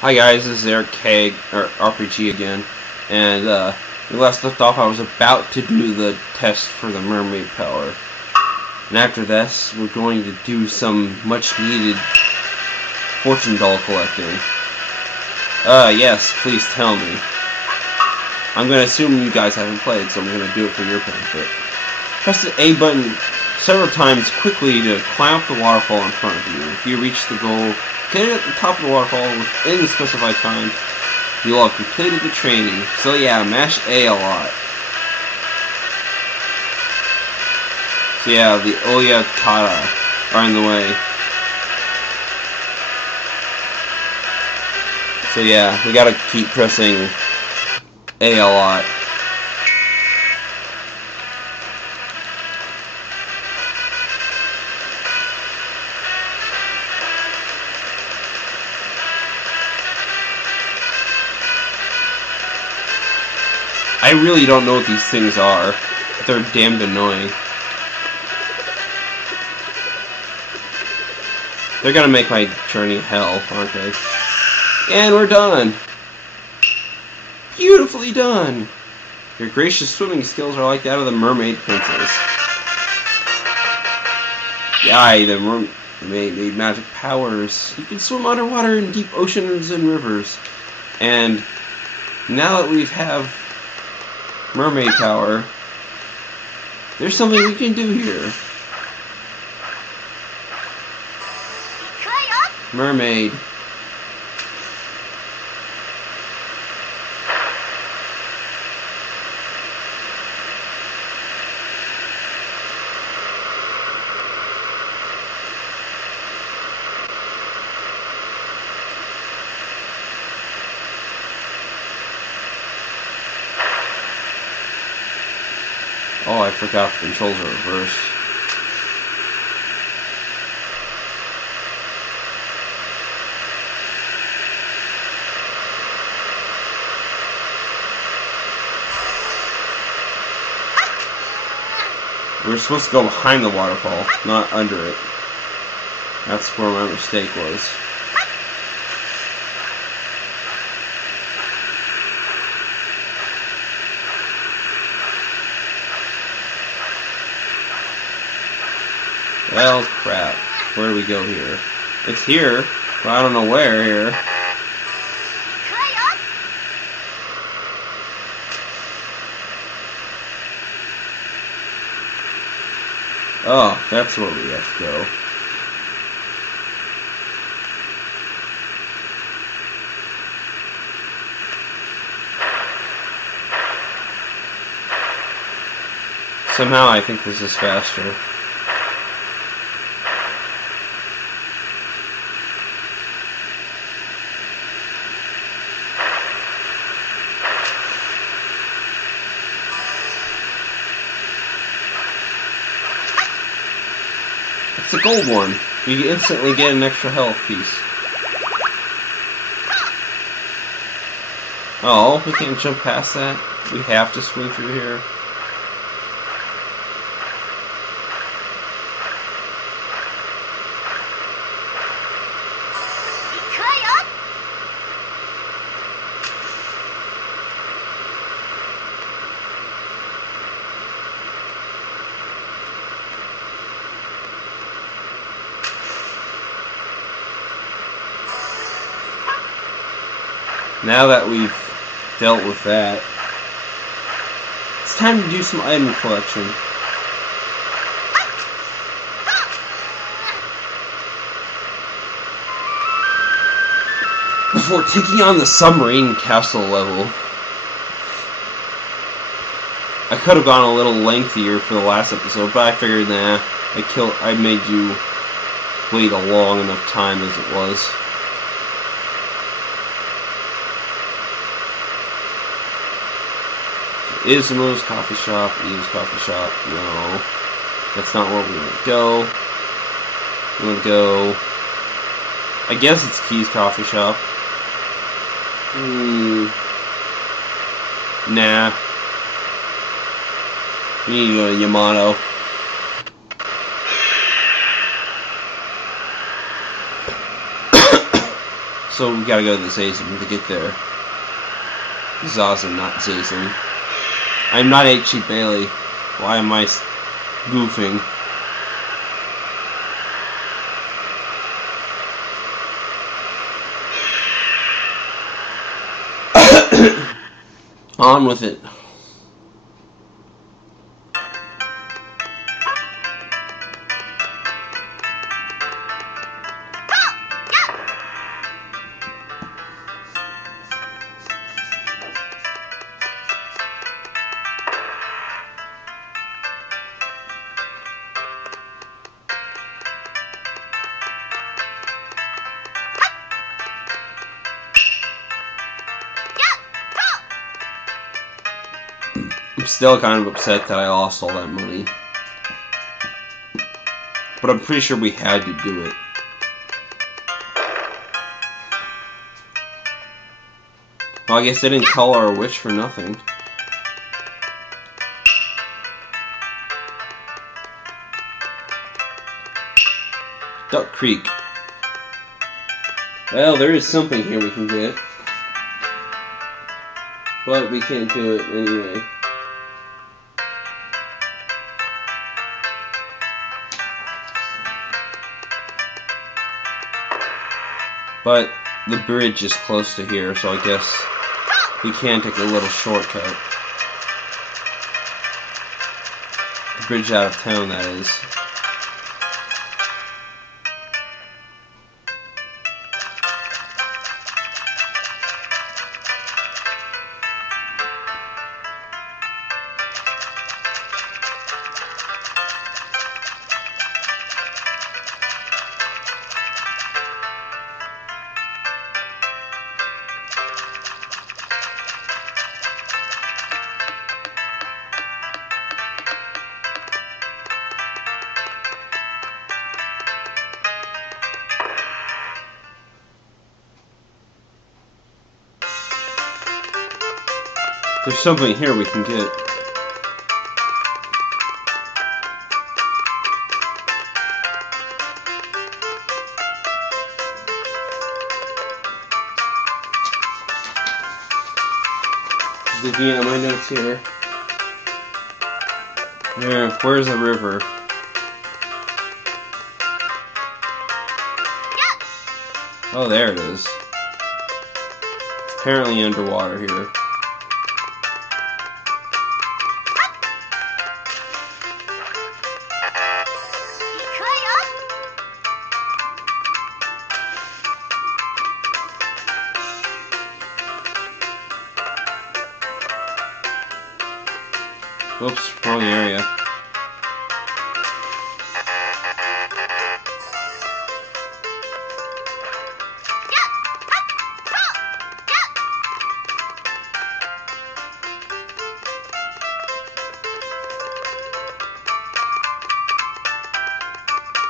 Hi guys, this is Eric K, or RPG again, and we last left off I was about to do the test for the mermaid power. And after this, we're going to do some much needed fortune doll collecting. Yes, please tell me. I'm going to assume you guys haven't played, so I'm going to do it for your benefit. Press the A button several times quickly to climb up the waterfall in front of you. If you reach the goal, get it at the top of the waterfall within the specified time, you will have completed the training. So yeah, mash A a lot. So yeah, the Oya Kata are in the way. So yeah, we gotta keep pressing A a lot. I really don't know what these things are. They're damned annoying. They're gonna make my journey hell, aren't they? And we're done! Beautifully done! Your gracious swimming skills are like that of the mermaid princess. Yay, the mermaid magic powers. You can swim underwater in deep oceans and rivers. And now that we have mermaid power, there's something we can do here. Mermaid. Oh, I forgot the controls are reversed. We're supposed to go behind the waterfall, not under it. That's where my mistake was. Well, crap. Where do we go here? It's here, but I don't know where here. Oh, that's where we have to go. Somehow I think this is faster. It's a gold one. You instantly get an extra health piece. Oh, we can't jump past that? We have to swing through here? Now that we've dealt with that, it's time to do some item collection. Before taking on the submarine castle level, I could have gone a little lengthier for the last episode, but I figured, nah, I made you wait a long enough time as it was. Ismo's coffee shop, Eve's coffee shop, no. That's not where we want to go. We want to go, I guess it's Key's coffee shop. Nah. We need to go to Yamato. Also, we gotta go to the Zazen to get there. Zazen, not Zazen. I'm not H.E. Bailey. Why am I goofing? On with it. I'm still kind of upset that I lost all that money. But I'm pretty sure we had to do it. Well, I guess they didn't call our witch for nothing. Duck Creek. Well, there is something here we can get. But we can't do it anyway. But the bridge is close to here, so I guess we can take a little shortcut. The bridge out of town, that is. There's something here we can get. Looking at my notes here. Yeah, where's the river? Oh, there it is. Apparently underwater here. Whoops, wrong area.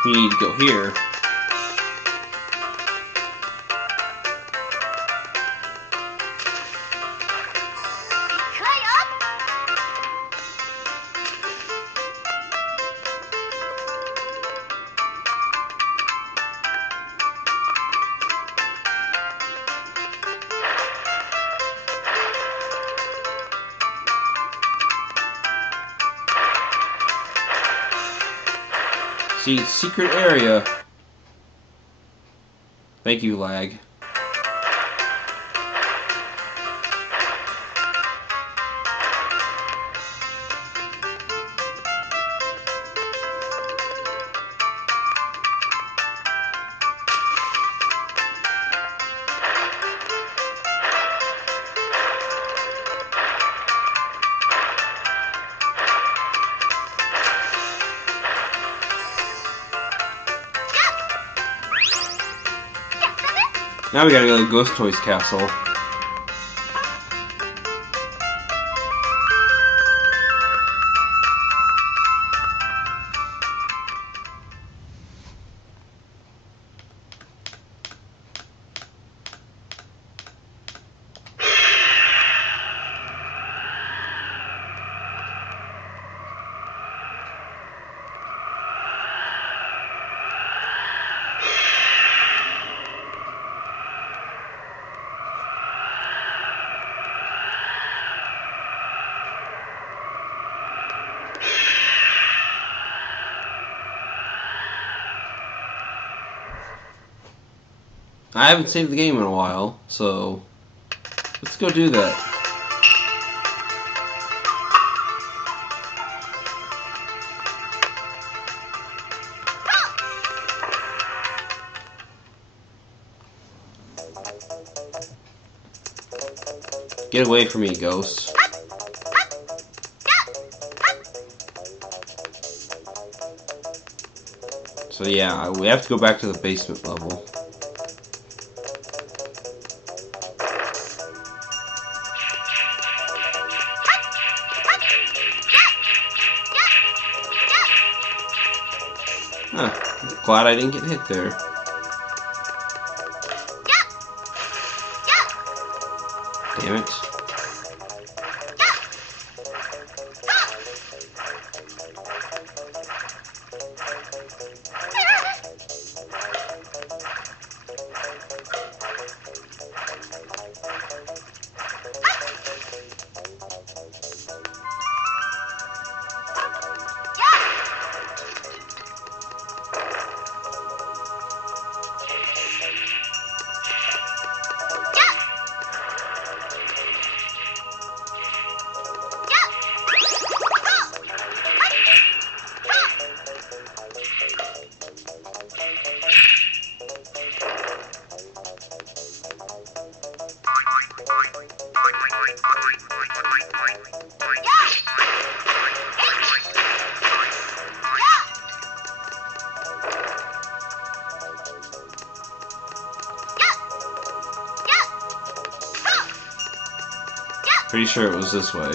We need to go here. See, secret area. Thank you, lag. Now we gotta go to the Ghost Toys Castle. I haven't saved the game in a while, so let's go do that. Get away from me, ghost. So yeah, we have to go back to the basement level. Huh, glad I didn't get hit there. Damn it. Pretty sure it was this way.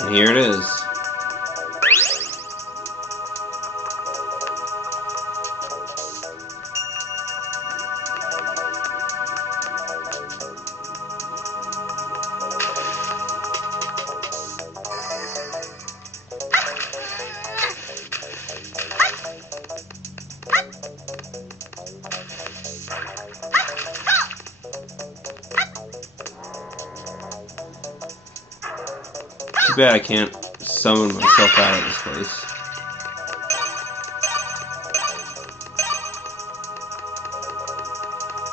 And here it is. Too bad I can't summon myself out of this place.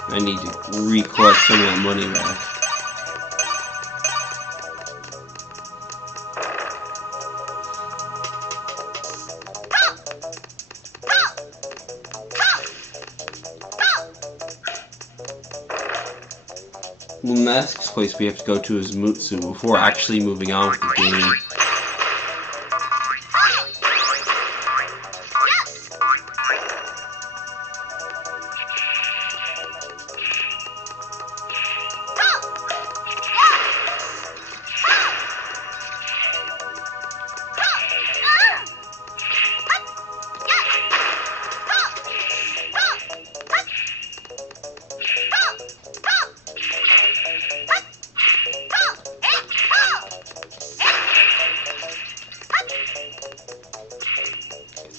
I need to recollect some of that money back. The next place we have to go to is Mutsu before actually moving on with the game.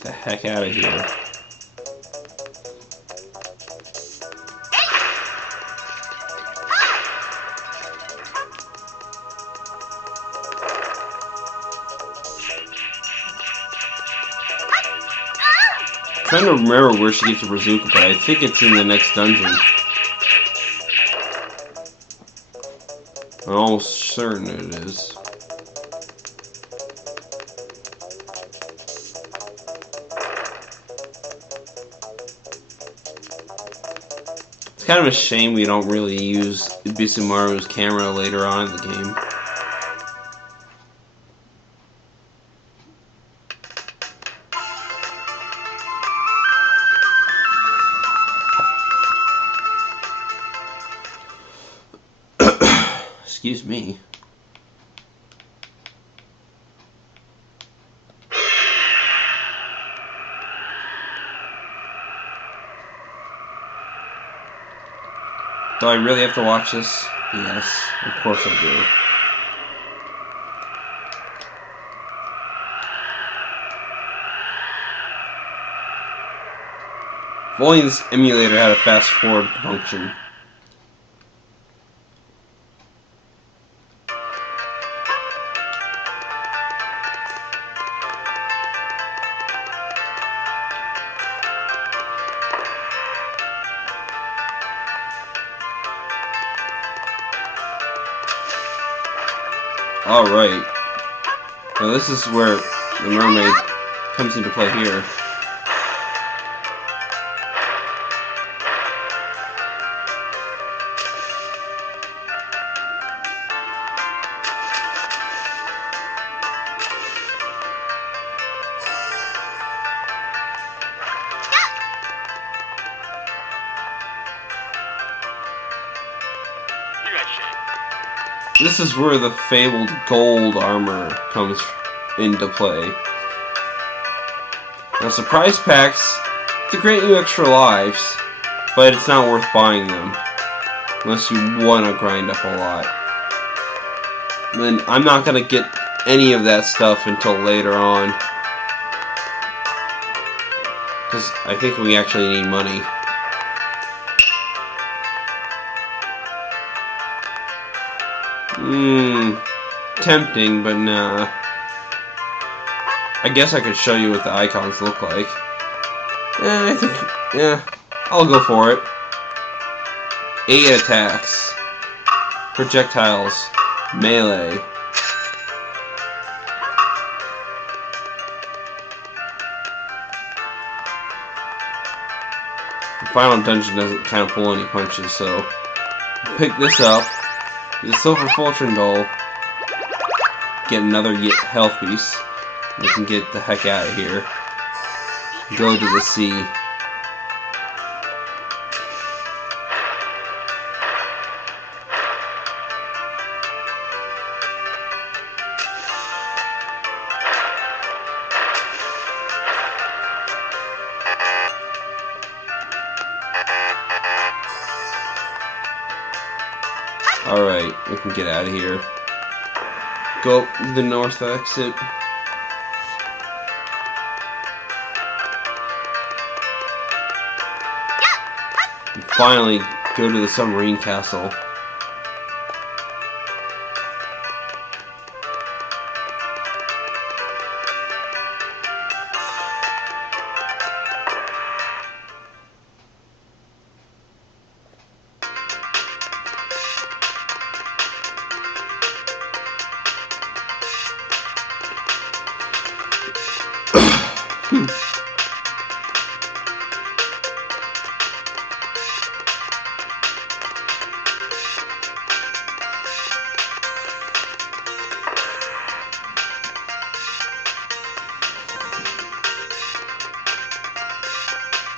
The heck out of here. I'm trying to remember where she gets a bazooka, but I think it's in the next dungeon. I'm almost certain it is. It's kind of a shame we don't really use Bisumaru's camera later on in the game. Excuse me. Do I really have to watch this? Yes, of course I do. If only this emulator had a fast forward function. Alright. Now this is where the mermaid comes into play here. This is where the fabled gold armor comes into play. Now, surprise packs to grant you extra lives, but it's not worth buying them unless you want to grind up a lot. And I'm not going to get any of that stuff until later on, because I think we actually need money. Tempting, but nah. I guess I could show you what the icons look like. I think, I'll go for it. 8 attacks. Projectiles. Melee. The final dungeon doesn't kind of pull any punches, so pick this up. The silver fortune doll. Get another health piece. We can get the heck out of here. Go to the sea. Alright, we can get out of here. Go the north exit. And finally, go to the submarine castle.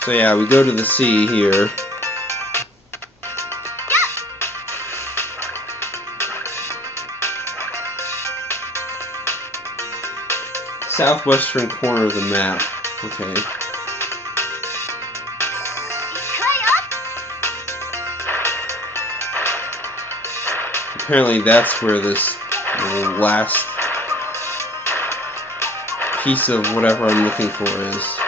So yeah, we go to the sea here. Southwestern corner of the map. Okay. Apparently that's where this last piece of whatever I'm looking for is.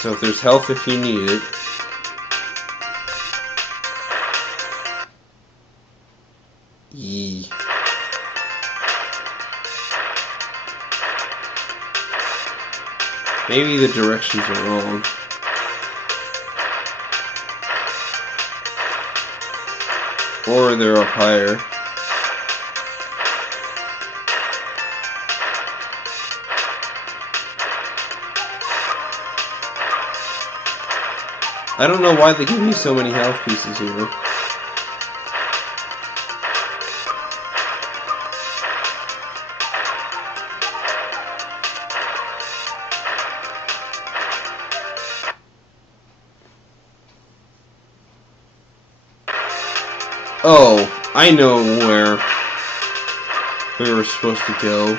So if there's health if you need it. Yee. Maybe the directions are wrong. Or they're up higher. I don't know why they give me so many health pieces here. Oh, I know where we were supposed to go.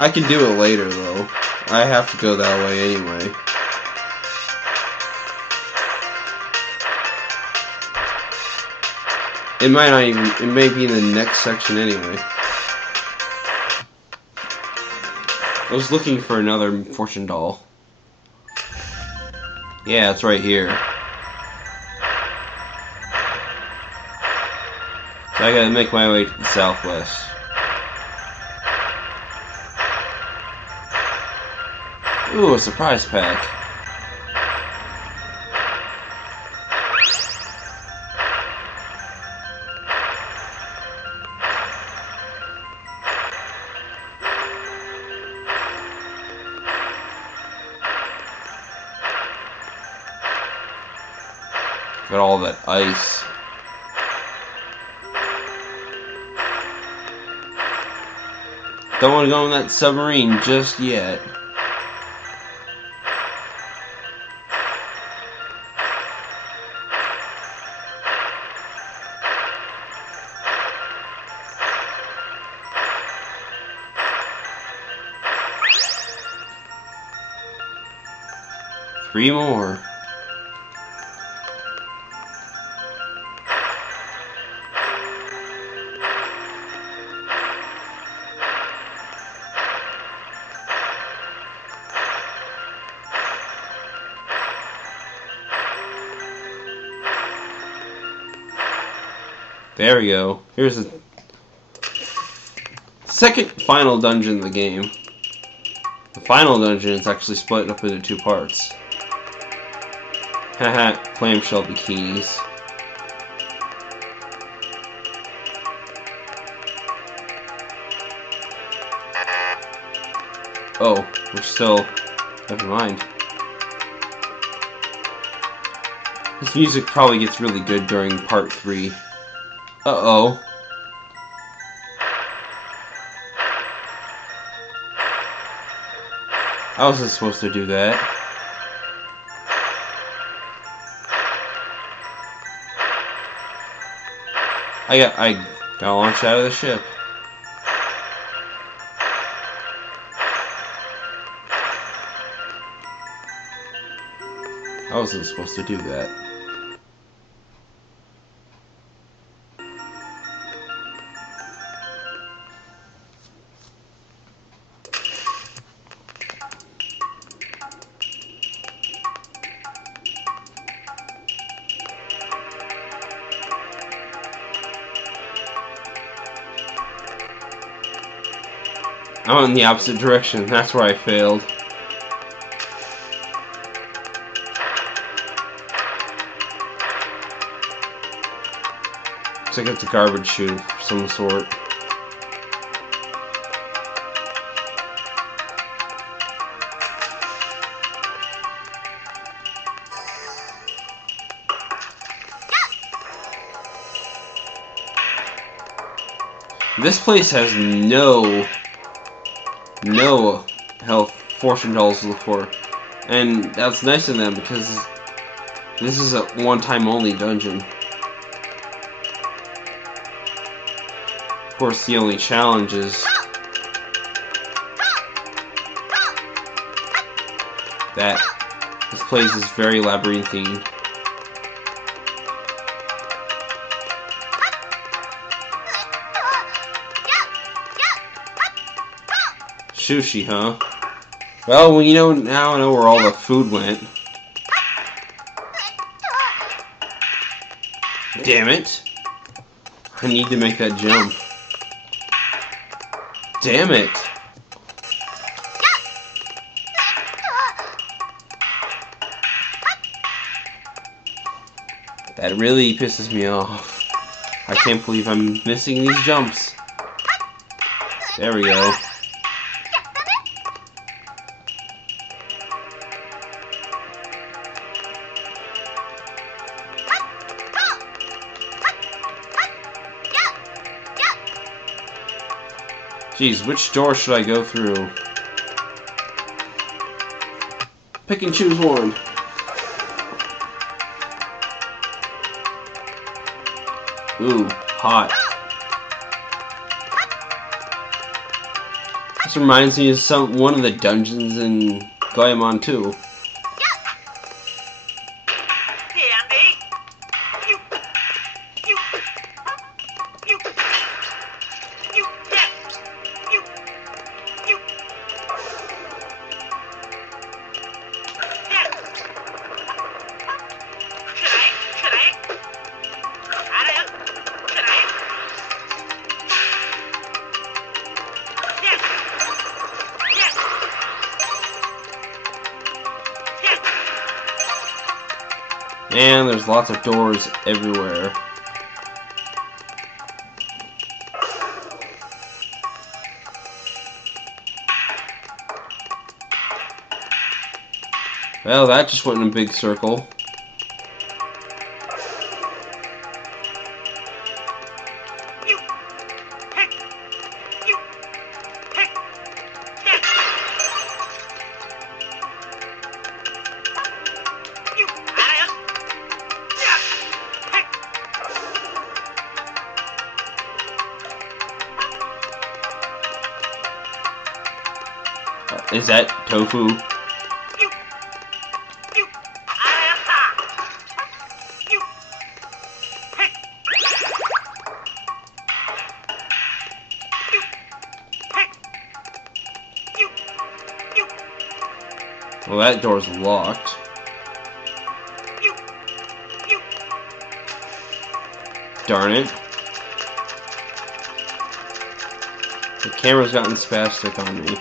I can do it later, though. I have to go that way anyway. It might not even, it may be in the next section anyway. I was looking for another fortune doll. Yeah, it's right here. So I gotta make my way to the southwest. Ooh, a surprise pack. Got all that ice. Don't want to go in that submarine just yet. Three more. There we go. Here's the second final dungeon in the game. The final dungeon is actually split up into 2 parts. Haha, clamshell bikinis. Oh, we're still... Never mind. This music probably gets really good during part 3. Uh-oh. I wasn't supposed to do that. I got launched out of the ship. I wasn't supposed to do that. I went in the opposite direction. That's where I failed. Looks like it's a garbage chute of some sort. This place has no health fortune dolls to look for, and that's nice of them because this is a one-time only dungeon. Of course, the only challenge is that this place is very labyrinthine. Sushi, huh? Well, you know, now I know where all the food went. Damn it! I need to make that jump. Damn it! That really pisses me off. I can't believe I'm missing these jumps. There we go. Geez, which door should I go through? Pick and choose one. Ooh, hot. This reminds me of one of the dungeons in Goemon 2. And there's lots of doors everywhere. Well, that just went in a big circle. Is that tofu? Well, that door's locked. Darn it. The camera's gotten spastic on me.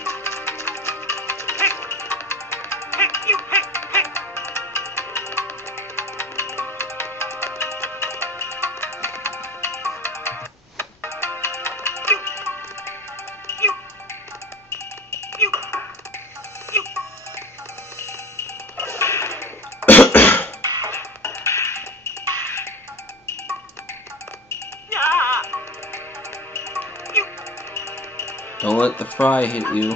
Don't let the fry hit you.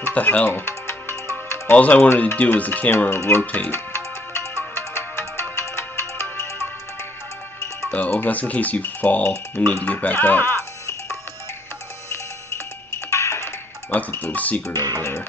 What the hell? All I wanted to do was the camera rotate. Oh, that's in case you fall and need to get back up. I thought there was a secret over there.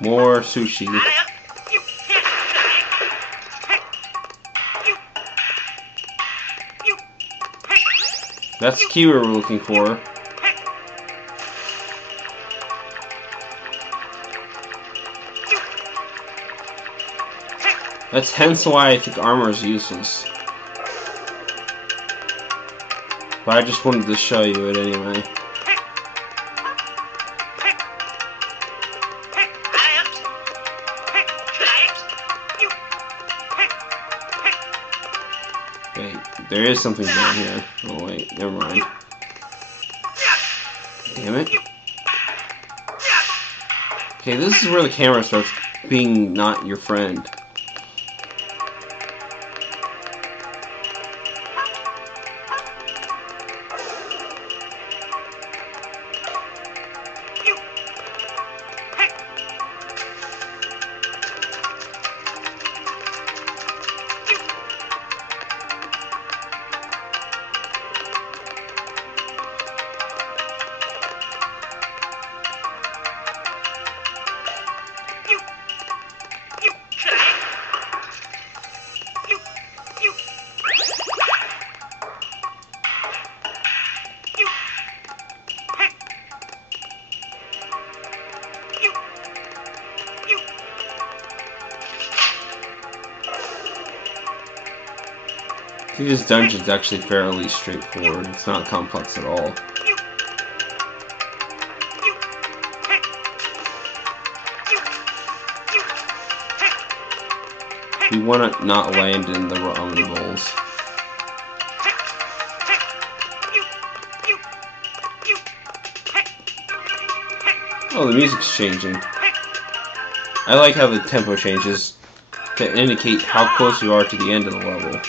More sushi. That's the key we're looking for. That's hence why I think armor is useless. But I just wanted to show you it anyway. Wait, there is something down here. Oh wait, never mind. Damn it. Okay, this is where the camera starts being not your friend. I think this dungeon's actually fairly straightforward. It's not complex at all. We want to not land in the wrong bowls. Oh, the music's changing. I like how the tempo changes to indicate how close you are to the end of the level.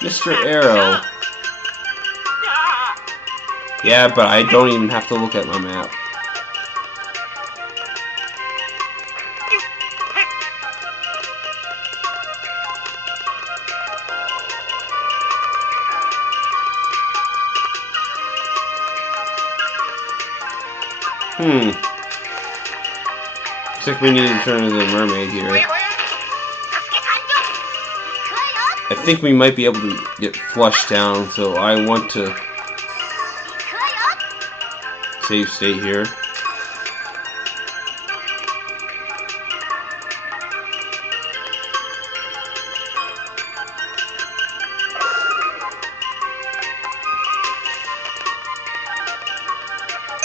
Mr. Arrow. Yeah, but I don't even have to look at my map. Looks like we need to turn into the mermaid here. I think we might be able to get flushed down, so I want to save state here.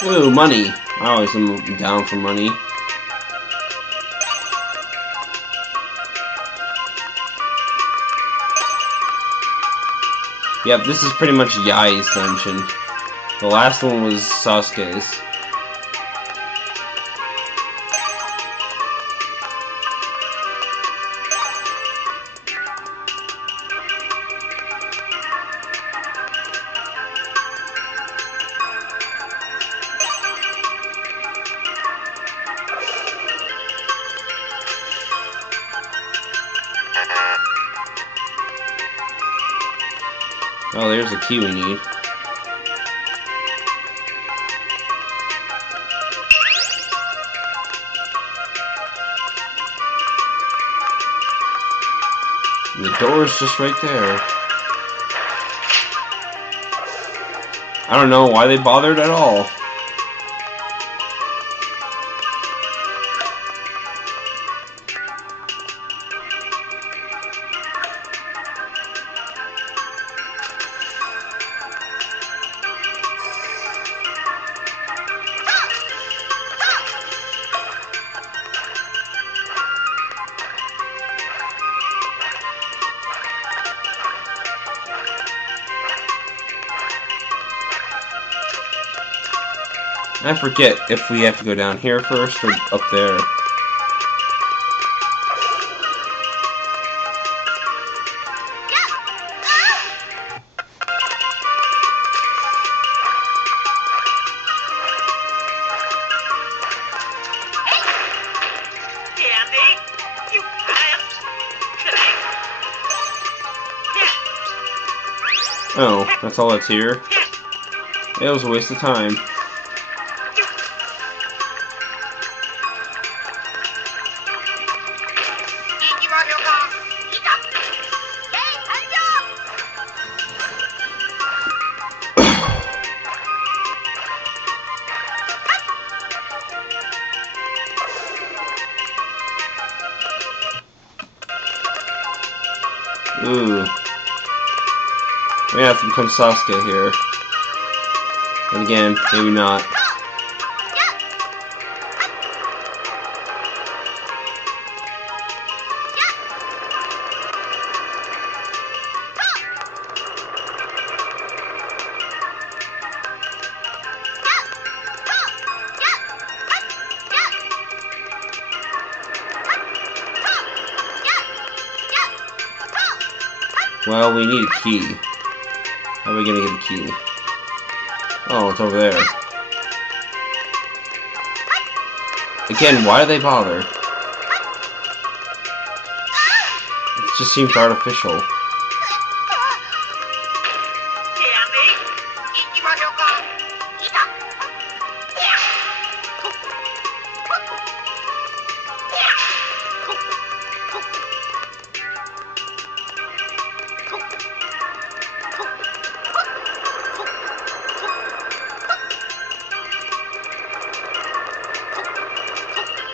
Ooh, money. I always am down for money. Yep, this is pretty much Yai's dungeon. The last one was Sasuke's. Oh, there's the key we need. And the door's just right there. I don't know why they bothered at all. I forget if we have to go down here first or up there. Oh, that's all that's here? It was a waste of time. Ooh. We have to become Sasuke here. And again, maybe not. Well, we need a key. How are we gonna get a key? Oh, it's over there. Again, why do they bother? It just seems artificial.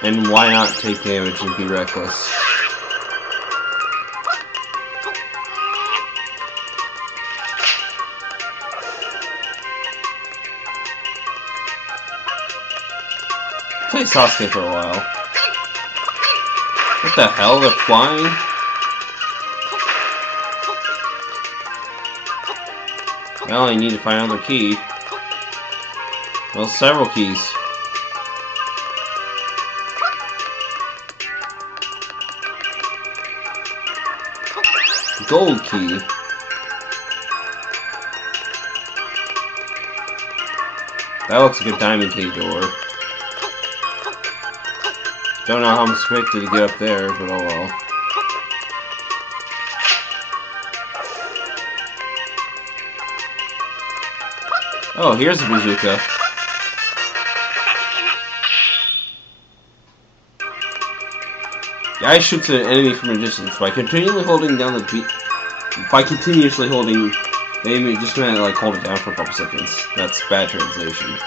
And why not take damage and be reckless? Play Sasuke for a while. What the hell? They're flying? Well, I need to find another key. Well, several keys. Gold key. That looks like a diamond key door. Don't know how I'm expected to get up there, but oh well. Oh, here's a bazooka. The ice shoots at an enemy from a distance by continuously holding down the enemy, just gonna like hold it down for a couple seconds. That's bad translation.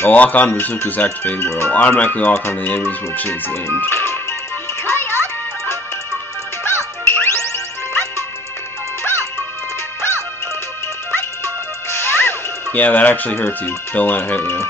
The lock-on bazooka is activated where it will automatically lock on the enemies which is aimed. Yeah, that actually hurts you. Don't let it hit you.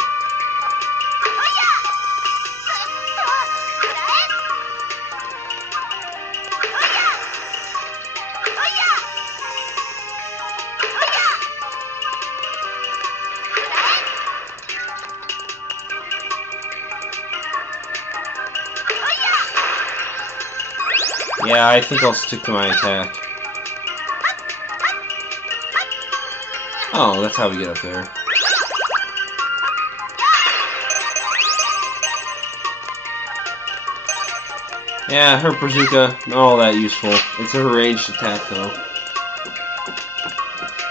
Yeah, I think I'll stick to my attack. Oh, that's how we get up there. Yeah, her bazooka, not all that useful. It's a ranged attack, though.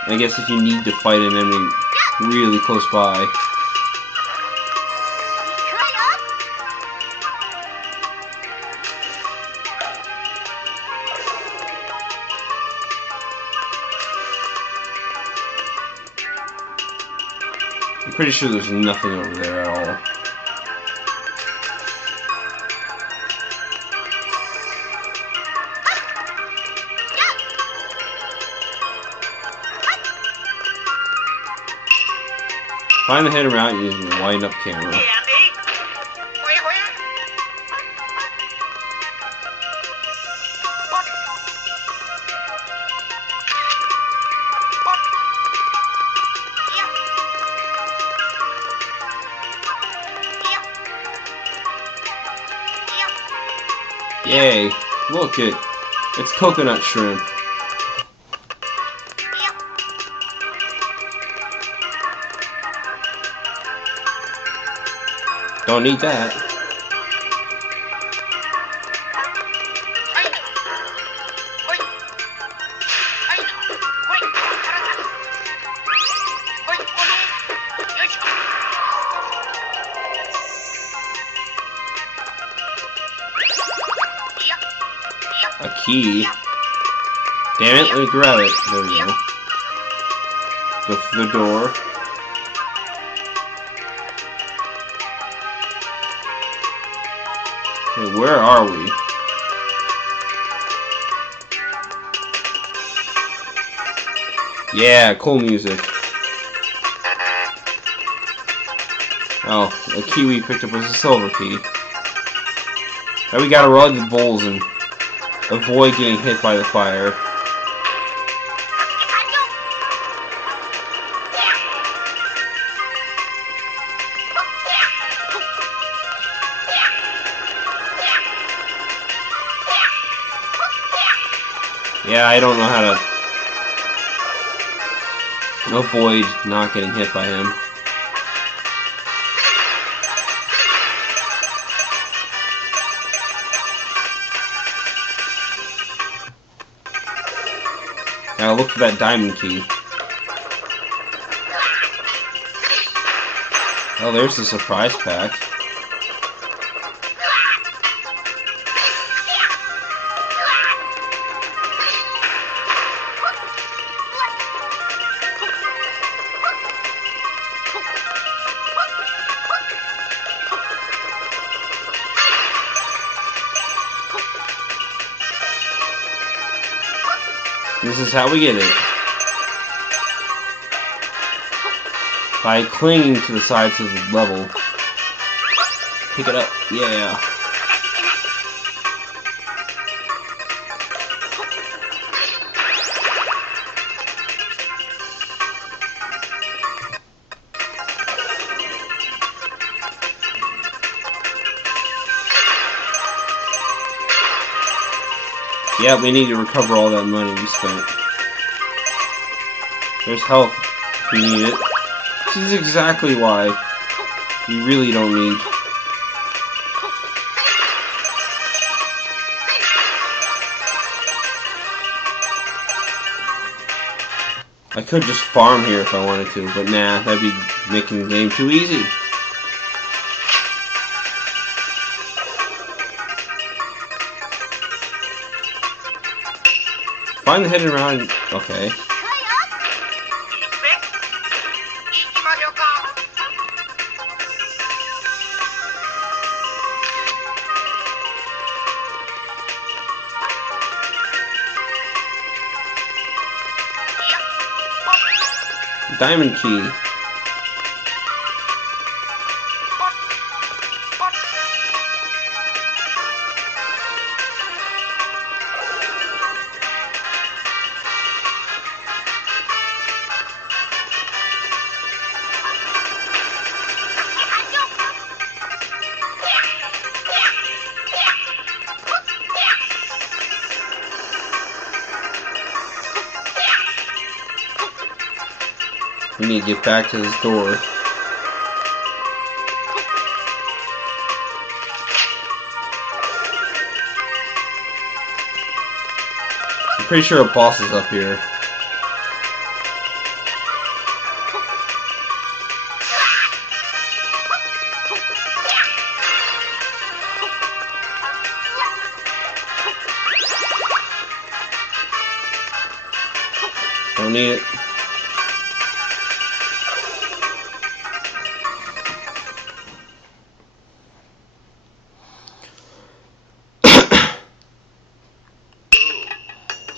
I guess if you need to fight an enemy really close by. I'm pretty sure there's nothing over there at all. Find the hidden route using the wind-up camera. Yay! Look it's coconut shrimp. Don't need that. A key. Damn it, let me grab it. There we go. Go through the door. Okay, where are we? Yeah, cool music. Oh, a key we picked up was a silver key. Now we gotta run the bowls and avoid getting hit by the fire. Yeah, I don't know how to avoid not getting hit by him. Now look for that diamond key. Oh, there's the surprise pack. This is how we get it. By clinging to the sides of the level. Pick it up. Yeah. Yeah, we need to recover all that money we spent. There's health if we need it. This is exactly why we really don't need. I could just farm here if I wanted to, but nah, that'd be making the game too easy. Find the hidden around. Okay. Diamond key. We need to get back to this door. I'm pretty sure a boss is up here. Don't need it.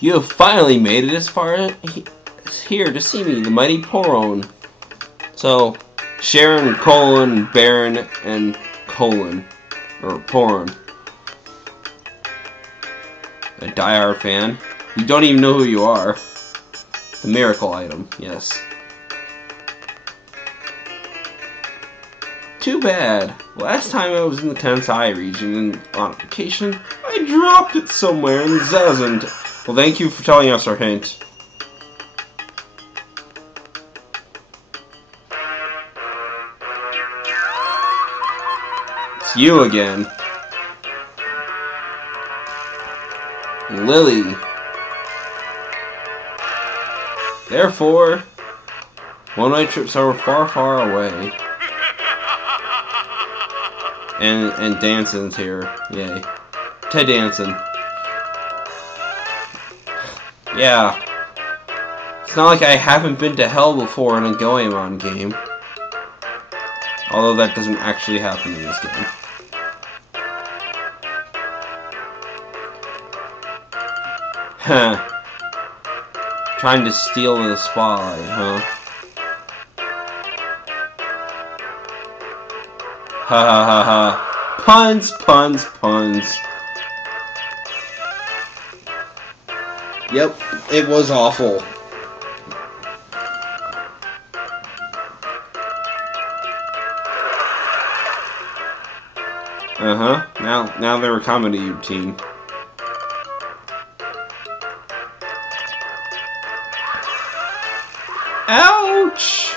You have finally made it as far as here to see me, the mighty Poron. So, Sharon, Colon, Baron, and Colon. Or Poron. A diehard fan. You don't even know who you are. The miracle item, yes. Too bad. Last time I was in the Kansai region and on vacation, I dropped it somewhere in Zazant. Well, thank you for telling us our hint. It's you again. Lily. Therefore, one-way trips are far, far away. And Danson's here. Yay. Ted Danson. Yeah. It's not like I haven't been to hell before in a Goemon game. Although that doesn't actually happen in this game. Huh. Trying to steal the spotlight, huh? Ha ha ha ha. Puns, puns, puns. Yep, it was awful. Uh-huh. Now they're a comedy routine. Ouch!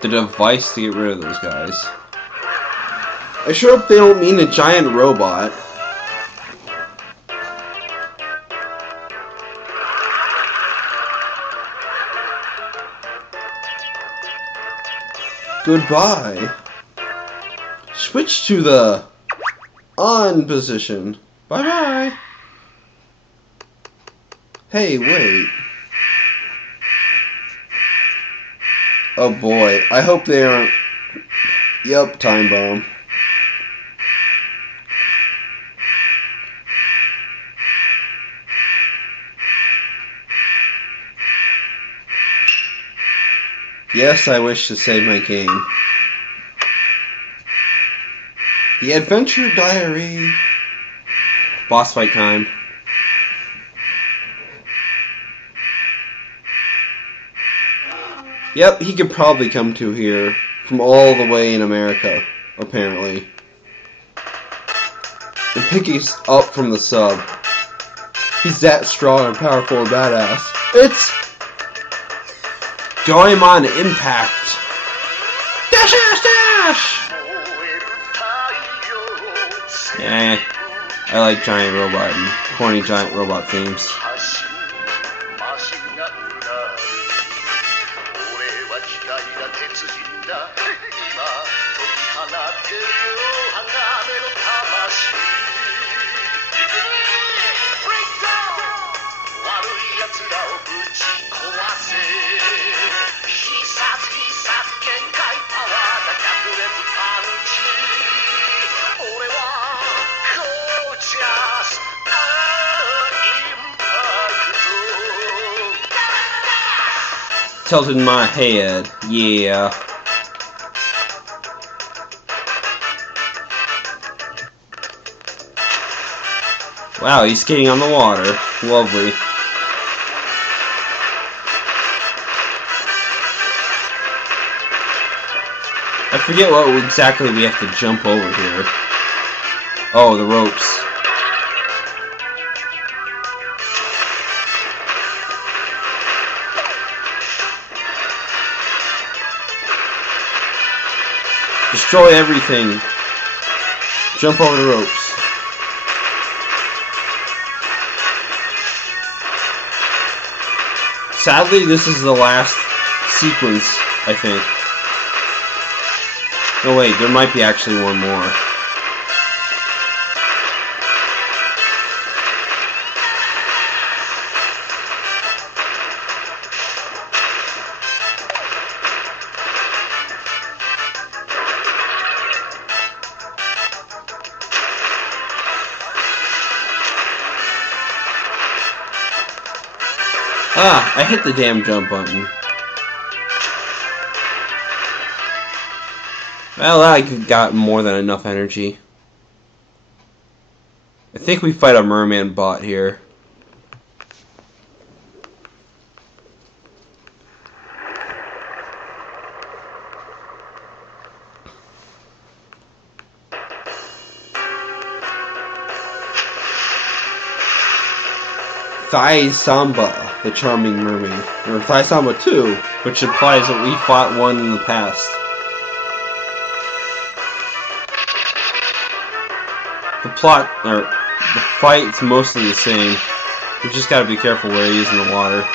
The device to get rid of those guys. I sure hope they don't mean a giant robot. Goodbye. Switch to the on position. Bye-bye. Hey, wait. Oh boy, I hope they aren't... Yup, time bomb. Yes, I wish to save my game. The Adventure Diary. Boss fight time. Yep, he could probably come to here from all the way in America, apparently. And pick us up from the sub. He's that strong and powerful and badass. It's Goemon Impact. Dash, dash, dash! Yeah, I like giant robot and corny giant robot themes. Tilted in my head, yeah. Wow, he's skating on the water. Lovely. I forget what exactly we have to jump over here. Oh, the ropes. Destroy everything. Jump over the ropes. Sadly, this is the last sequence, I think. No, wait, there might be actually one more. Ah, I hit the damn jump button. Well, I got more than enough energy. I think we fight a merman bot here. Thai Samba, the charming mermaid. Or Thai Samba 2, which implies that we fought one in the past. The plot, or the fight's mostly the same. You just gotta be careful where he is in the water.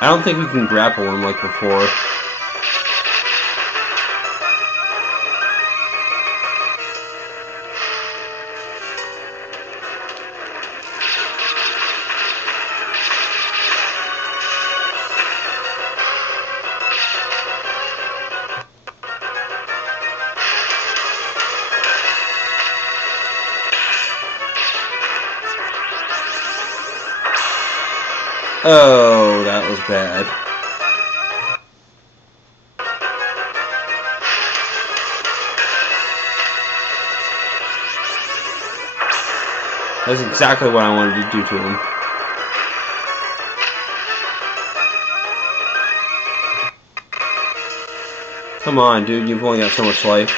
I don't think we can grapple him like before. Oh, that was bad. That's exactly what I wanted to do to him. Come on, dude, you've only got so much life.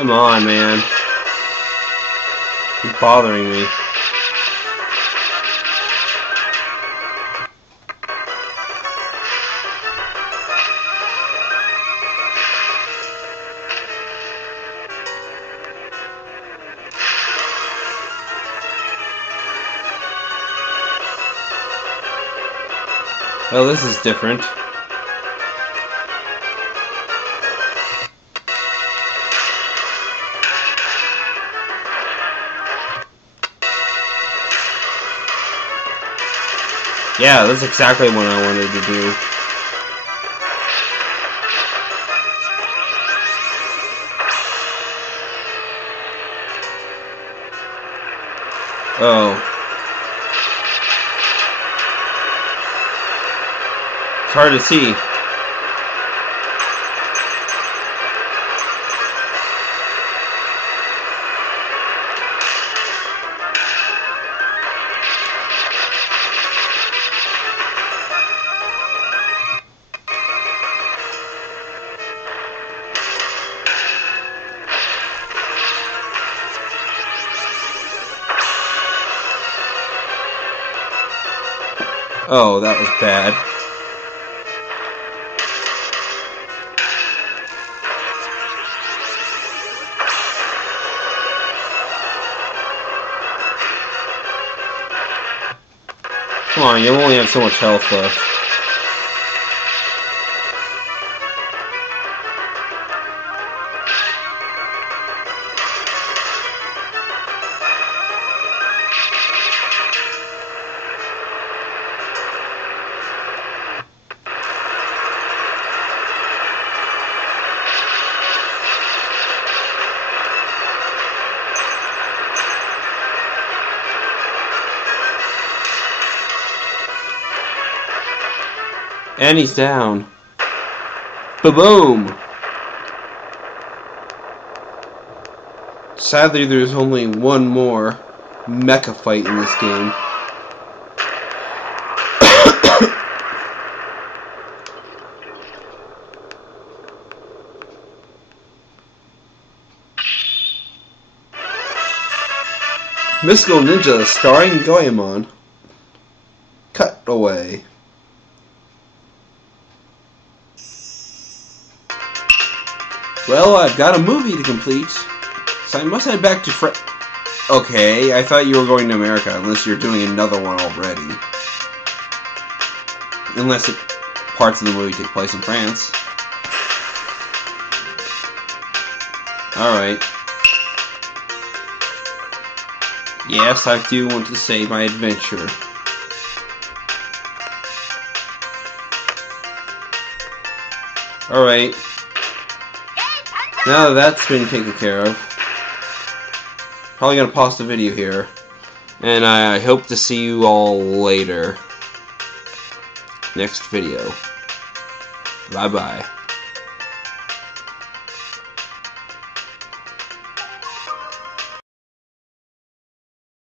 Come on, man. You're bothering me. Well, this is different. Yeah, that's exactly what I wanted to do. Oh. It's hard to see. Oh, that was bad. Come on, you only have so much health left. And he's down. Ba-boom! Sadly, there's only one more mecha fight in this game. Mystical Ninja starring Goemon. Cut away. Well, I've got a movie to complete, so I must head back to Okay, I thought you were going to America, unless you're doing another one already. Unless parts of the movie take place in France. Alright. Yes, I do want to say my adventure. Alright. Now that that's been taken care of, probably gonna pause the video here, and I hope to see you all later. Next video. Bye bye.